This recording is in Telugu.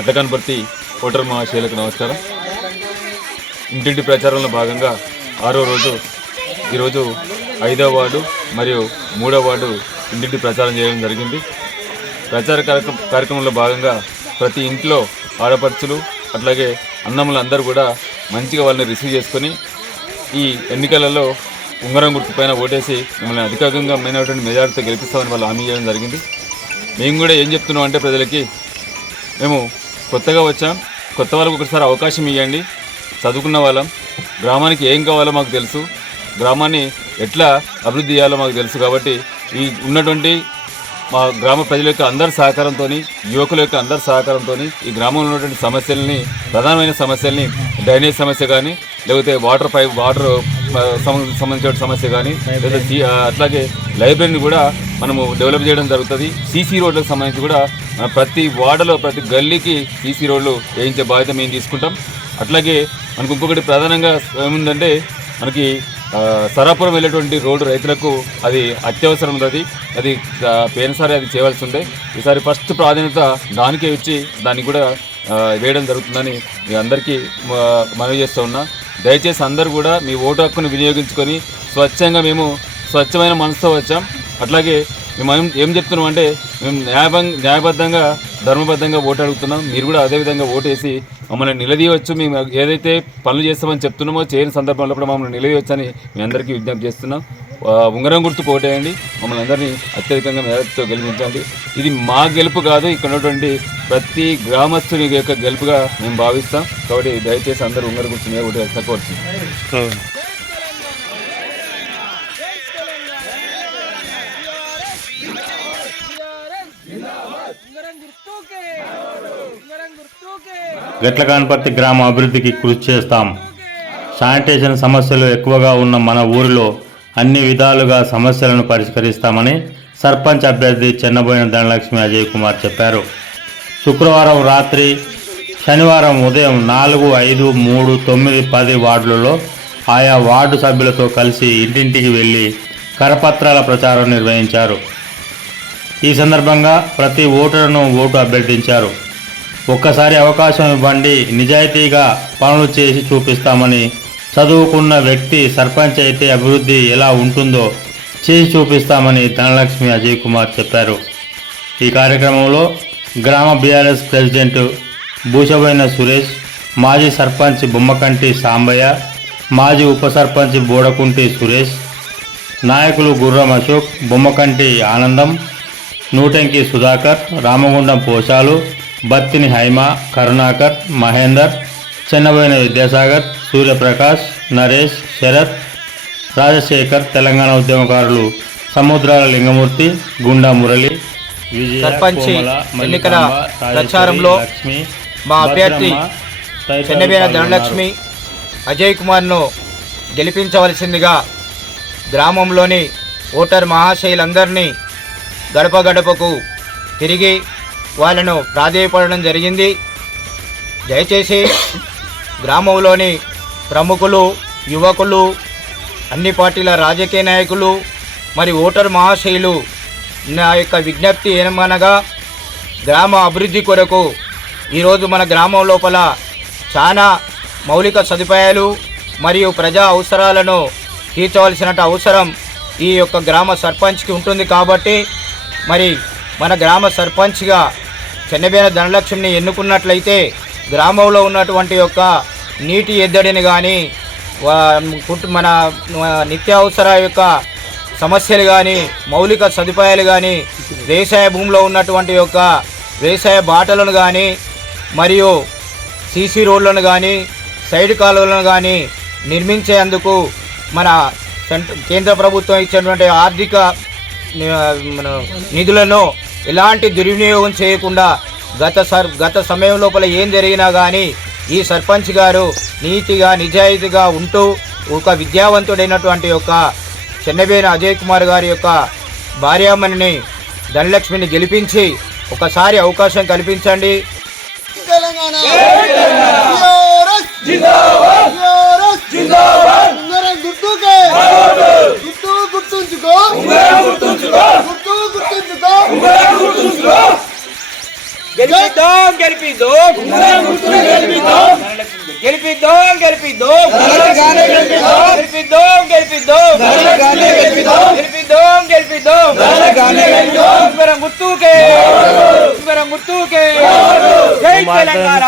గట్లకాన్పర్తి ఓటర్ మహాశయులకు నమస్కారం. ఇంటింటి ప్రచారంలో భాగంగా 6వ రోజు ఈరోజు 5వ వార్డు మరియు 3వ వార్డు ఇంటింటి ప్రచారం చేయడం జరిగింది. ప్రచార కార్యక్రమంలో భాగంగా ప్రతి ఇంట్లో ఆడపడుచులు అట్లాగే అన్నములు అందరూ కూడా మంచిగా వాళ్ళని రిసీవ్ చేసుకొని ఈ ఎన్నికలలో ఉంగరం గుర్తు పైన ఓటేసి మిమ్మల్ని అధికంగా మెజారిటీతో గెలిపిస్తామని వాళ్ళు హామీ చేయడం జరిగింది. మేము కూడా ఏం చెప్తున్నాం అంటే ప్రజలకి, మేము కొత్తగా వచ్చాం, కొత్త వాళ్ళకు ఒకసారి అవకాశం ఇవ్వండి. చదువుకున్న వాళ్ళం, గ్రామానికి ఏం కావాలో మాకు తెలుసు, గ్రామాన్ని ఎట్లా అభివృద్ధి చేయాలో మాకు తెలుసు. కాబట్టి ఈ ఉన్నటువంటి మా గ్రామ ప్రజల యొక్క అందరి సహకారంతో, యువకుల యొక్క అందరి సహకారంతో ఈ గ్రామంలో ఉన్నటువంటి సమస్యల్ని, ప్రధానమైన సమస్యల్ని, డ్రైనేజ్ సమస్య కానీ, లేకపోతే వాటర్ సంబంధించిన సమస్య కానీ, లేదా అట్లాగే లైబ్రరీని కూడా మనము డెవలప్ చేయడం జరుగుతుంది. సీసీ రోడ్లకు సంబంధించి కూడా ప్రతి వార్డులో ప్రతి గల్లీకి సీసీ రోడ్లు వేయించే బాధ్యత మేము తీసుకుంటాం. అట్లాగే మనకు ఇంకొకటి ప్రధానంగా ఏముందంటే, మనకి సరాపురం వెళ్ళేటువంటి రోడ్డు రైతులకు అది అత్యవసరం ఉంది. అది పోయినసారి అది చేయవలసి ఉండే, ఈసారి ఫస్ట్ ప్రాధాన్యత దానికే ఇచ్చి దాన్ని కూడా వేయడం జరుగుతుందని మీ అందరికీ మనవి చేస్తూ ఉన్నా. దయచేసి అందరూ కూడా మీ ఓటు హక్కును వినియోగించుకొని మేము స్వచ్ఛమైన మనసుతో వచ్చాం. అట్లాగే మేము ఏం చెప్తున్నాం అంటే, మేము న్యాయబద్ధంగా ధర్మబద్ధంగా ఓటు అడుగుతున్నాం. మీరు కూడా అదేవిధంగా ఓటేసి మమ్మల్ని నిలదీయవచ్చు. మేము ఏదైతే పనులు చేస్తామని చెప్తున్నామో చేయని సందర్భంలో కూడా మమ్మల్ని నిలదీయవచ్చని మీ అందరికీ విజ్ఞప్తి చేస్తున్నాం. ఉంగరం గుర్తుకు ఓటేయండి, మమ్మల్ని అందరినీ అత్యధికంగా మెజారిటీతో గెలిపించండి. ఇది మా గెలుపు కాదు, ఇక్కడ ఉన్నటువంటి ప్రతి గ్రామస్తుని యొక్క గెలుపుగా మేము భావిస్తాం. కాబట్టి దయచేసి అందరూ ఉంగరం గుర్తు మీద ఓటు తక్కువచ్చింది. గట్లకాన్పర్తి గ్రామ అభివృద్ధికి కృషి చేస్తాం. శానిటేషన్ సమస్యలు ఎక్కువగా ఉన్న మన ఊరిలో అన్ని విధాలుగా సమస్యలను పరిష్కరిస్తామని సర్పంచ్ అభ్యర్థి చెన్నబోయిన ధనలక్ష్మి అజయ్ కుమార్ చెప్పారు. శుక్రవారం రాత్రి, శనివారం ఉదయం 4, 5, 3, 9, 10 వార్డులలో ఆయా వార్డు సభ్యులతో కలిసి ఇంటింటికి వెళ్ళి కరపత్రాల ప్రచారం నిర్వహించారు. ఈ సందర్భంగా ప్రతి ఓటరును ఓటు అభ్యర్థించారు. ఒక్కసారి అవకాశం ఇవ్వండి, నిజాయితీగా పనులు చేసి చూపిస్తామని, చదువుకున్న వ్యక్తి సర్పంచ్ అయితే అభివృద్ధి ఎలా ఉంటుందో చేసి చూపిస్తామని ధనలక్ష్మి అజయ్ కుమార్ చెప్పారు. ఈ కార్యక్రమంలో గ్రామ బీఆర్ఎస్ ప్రెసిడెంట్ భూషబోయిన సురేష్, మాజీ సర్పంచ్ బొమ్మకంటి సాంబయ్య, మాజీ ఉప సర్పంచ్ బోడకుంటి సురేష్, నాయకులు గుర్రం అశోక్, బొమ్మకంటి ఆనందం, నూటంకి సుధాకర్, రామగుండం పోషాలు, బత్తిని హైమ, కరుణాకర్, మహేందర్, చెన్నబోయిన విద్యాసాగర్, సూర్యప్రకాష్, నరేష్, శరత్, రాజశేఖర్, తెలంగాణ ఉద్యమకారులు సముద్రాల లింగమూర్తి, గుండా మురళి, సర్పంచి ఎన్నికల ప్రచారంలో మా అభ్యర్థి చెన్నబోయిన ధనలక్ష్మి అజయ్ కుమార్ను గెలిపించవలసిందిగా గ్రామంలోని ఓటర్ మహాశయులందరినీ గడప గడపకు తిరిగి వాళ్ళను ప్రాధేయపడడం జరిగింది. దయచేసి గ్రామంలోని ప్రముఖులు, యువకులు, అన్ని పార్టీల రాజకీయ నాయకులు మరి ఓటర్ మహాశయులు నా యొక్క విజ్ఞప్తి ఏమనగా, గ్రామ అభివృద్ధి కొరకు ఈరోజు మన గ్రామం లోపల చాలా మౌలిక సదుపాయాలు మరియు ప్రజా అవసరాలను తీర్చవలసిన అవసరం ఈ యొక్క గ్రామ సర్పంచ్కి ఉంటుంది. కాబట్టి మరి మన గ్రామ సర్పంచ్గా చెన్నబోయిన ధనలక్ష్మిని ఎన్నుకున్నట్లయితే గ్రామంలో ఉన్నటువంటి యొక్క నీటి ఎద్దడిని కానీ, మన నిత్యావసర యొక్క సమస్యలు కానీ, మౌలిక సదుపాయాలు కానీ, వ్యవసాయ భూమిలో ఉన్నటువంటి యొక్క వ్యవసాయ బాటలను కానీ, మరియు సీసీ రోడ్లను కానీ, సైడ్ కాలువలను కానీ నిర్మించేందుకు మన కేంద్ర ప్రభుత్వం ఇచ్చినటువంటి ఆర్థిక నిధులను ఎలాంటి దుర్వినియోగం చేయకుండా గత సమయం లోపల ఏం జరిగినా కానీ ఈ సర్పంచ్ గారు నీతిగా నిజాయితీగా ఉంటూ ఒక విద్యావంతుడైనటువంటి యొక్క చెన్నబోయిన అజయ్ కుమార్ గారి యొక్క భార్యామణిని ధనలక్ష్మిని గెలిపించి ఒకసారి అవకాశం కల్పించండి. గెలిపిద్దాం గెలిపిద్దాం గెలిపిద్దాం గెలిపిద్దాం గెలిపిద్దాం గెలిపిద్దాం గెలిపిద్దాం గెలిపిద్దాం గుర్తుకే జై తెలంగాణ